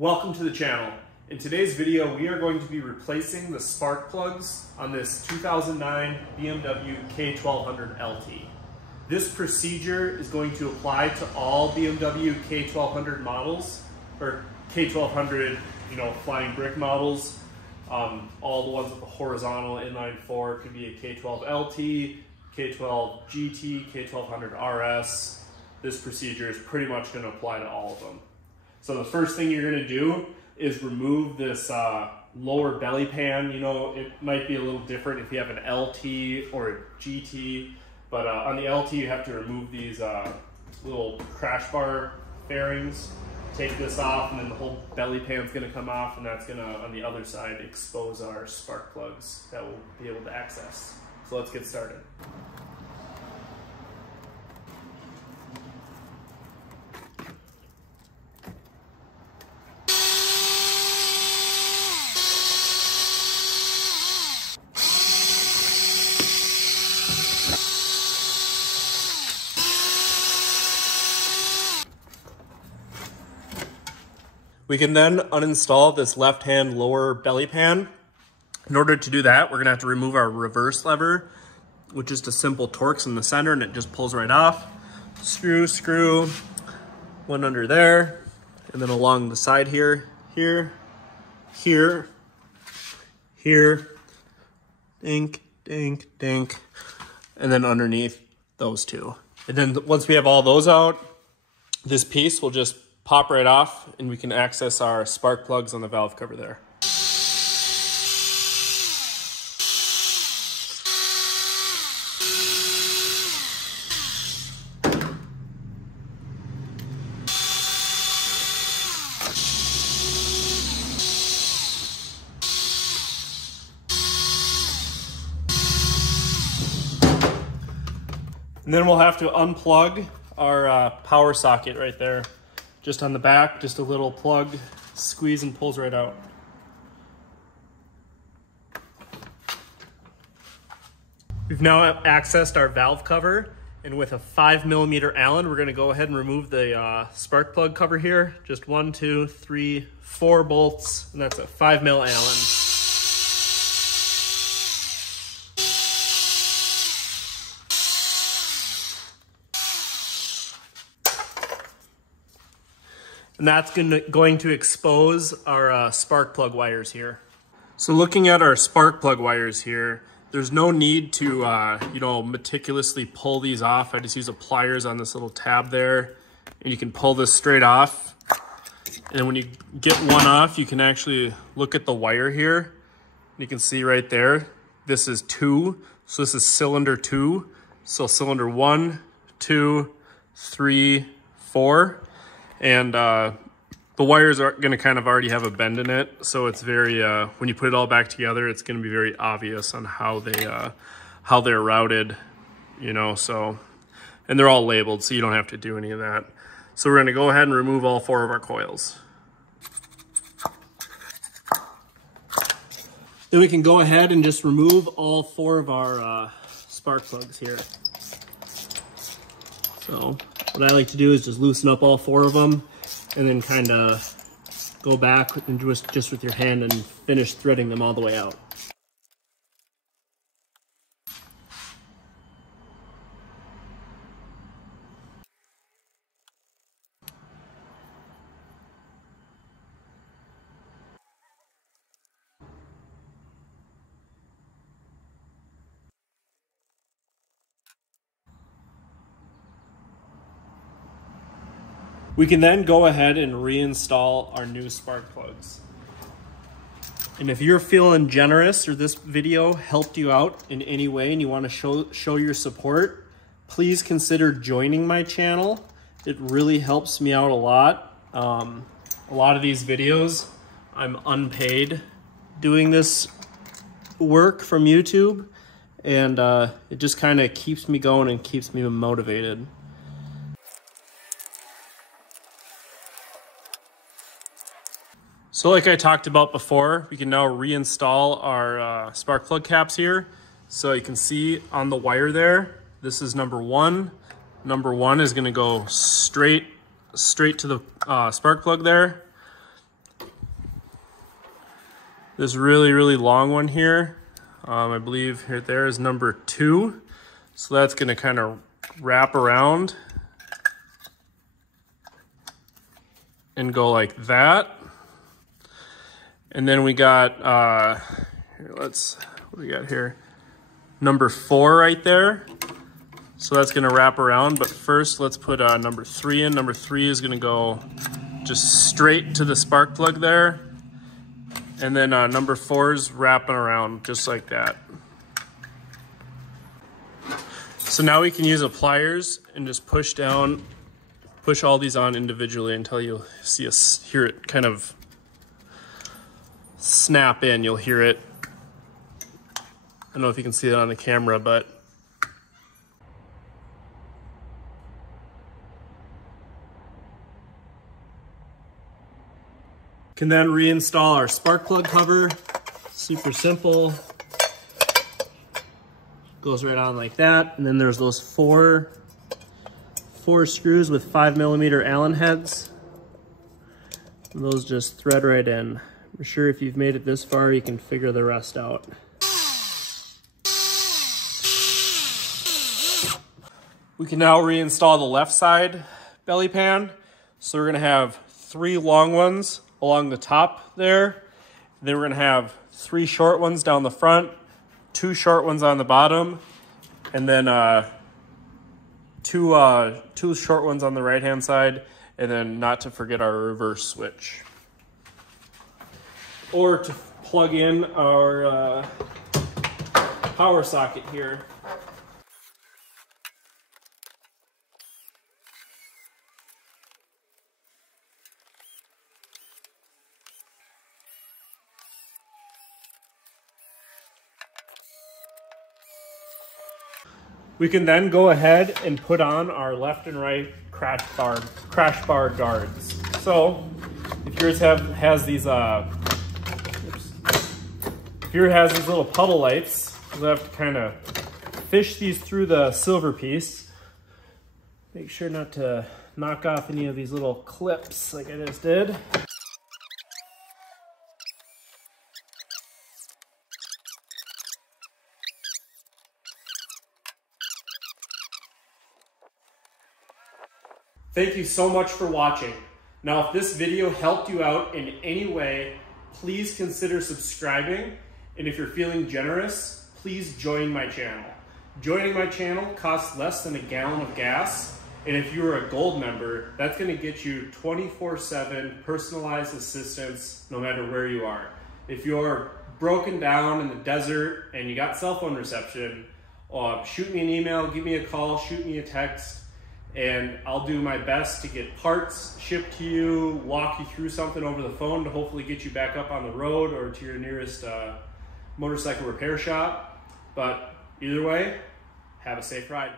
Welcome to the channel. In today's video, we are going to be replacing the spark plugs on this 2009 BMW K1200LT. This procedure is going to apply to all BMW K1200 models, or K1200, flying brick models. All the ones with the horizontal inline four. Could be a K12LT, K12 GT, K1200 RS. This procedure is pretty much going to apply to all of them. So the first thing you're going to do is remove this lower belly pan. It might be a little different if you have an LT or a GT, but on the LT you have to remove these little crash bar fairings. Take this off, and then the whole belly pan's going to come off, and that's going to, on the other side, expose our spark plugs that we'll be able to access. So let's get started. We can then uninstall this left-hand lower belly pan. In order to do that, we're gonna have to remove our reverse lever, which is just a simple Torx in the center, and it just pulls right off. Screw, one under there, and then along the side here, dink, and then underneath those two. And then once we have all those out, this piece will just pop right off, and we can access our spark plugs on the valve cover there. And then we'll have to unplug our power socket right there. Just on the back, just a little plug, squeeze and pulls right out. We've now accessed our valve cover, and with a 5mm Allen, we're gonna go ahead and remove the spark plug cover here. Just 1, 2, 3, 4 bolts, and that's a 5mm Allen. And that's going to expose our spark plug wires here. So looking at our spark plug wires here, there's no need to meticulously pull these off. I just use a pliers on this little tab there, and you can pull this straight off. And when you get one off, you can actually look at the wire here. You can see right there, this is 2. So this is cylinder 2. So cylinder 1, 2, 3, 4. And the wires are going to kind of already have a bend in it, so it's very when you put it all back together, it's going to be very obvious on how they're routed, So, and they're all labeled, so you don't have to do any of that. So we're going to go ahead and remove all 4 of our coils. Then we can go ahead and just remove all 4 of our spark plugs here. So what I like to do is just loosen up all 4 of them, and then kind of go back and just with your hand and finish threading them all the way out. We can then go ahead and reinstall our new spark plugs. And if you're feeling generous, or this video helped you out in any way and you want to show your support, please consider joining my channel. It really helps me out a lot. A lot of these videos, I'm unpaid doing this work from YouTube, and it just kind of keeps me going and keeps me motivated. So like I talked about before, we can now reinstall our spark plug caps here. So you can see on the wire there, this is number 1. Number 1 is going to go straight to the spark plug there. this really, really long one here. I believe right there is number 2. So that's gonna kind of wrap around and go like that. And then we got, here, what do we got here? Number 4 right there. So that's gonna wrap around, but first let's put number 3 in. Number 3 is gonna go just straight to the spark plug there. And then number 4 is wrapping around just like that. So now we can use pliers and just push all these on individually until you'll hear it kind of snap in. You'll hear it. I don't know if you can see that on the camera, but can then reinstall our spark plug cover. Super simple. Goes right on like that. And then there's those four screws with 5mm Allen heads. And those just thread right in. I'm sure if you've made it this far, you can figure the rest out. We can now reinstall the left side belly pan. So we're gonna have 3 long ones along the top there. Then we're gonna have 3 short ones down the front, 2 short ones on the bottom, and then two short ones on the right-hand side, and then not to forget our reverse switch. Or to plug in our power socket here. We can then go ahead and put on our left and right crash bar guards. So if yours has these little puddle lights, you'll have to kind of fish these through the silver piece. Make sure not to knock off any of these little clips like I just did. Thank you so much for watching. Now, if this video helped you out in any way, please consider subscribing. And if you're feeling generous, please join my channel. Joining my channel costs less than a gallon of gas. And if you're a gold member, that's gonna get you 24/7 personalized assistance no matter where you are. If you're broken down in the desert and you got cell phone reception, shoot me an email, give me a call, shoot me a text, and I'll do my best to get parts shipped to you, walk you through something over the phone to hopefully get you back up on the road or to your nearest motorcycle repair shop. But either way, have a safe ride.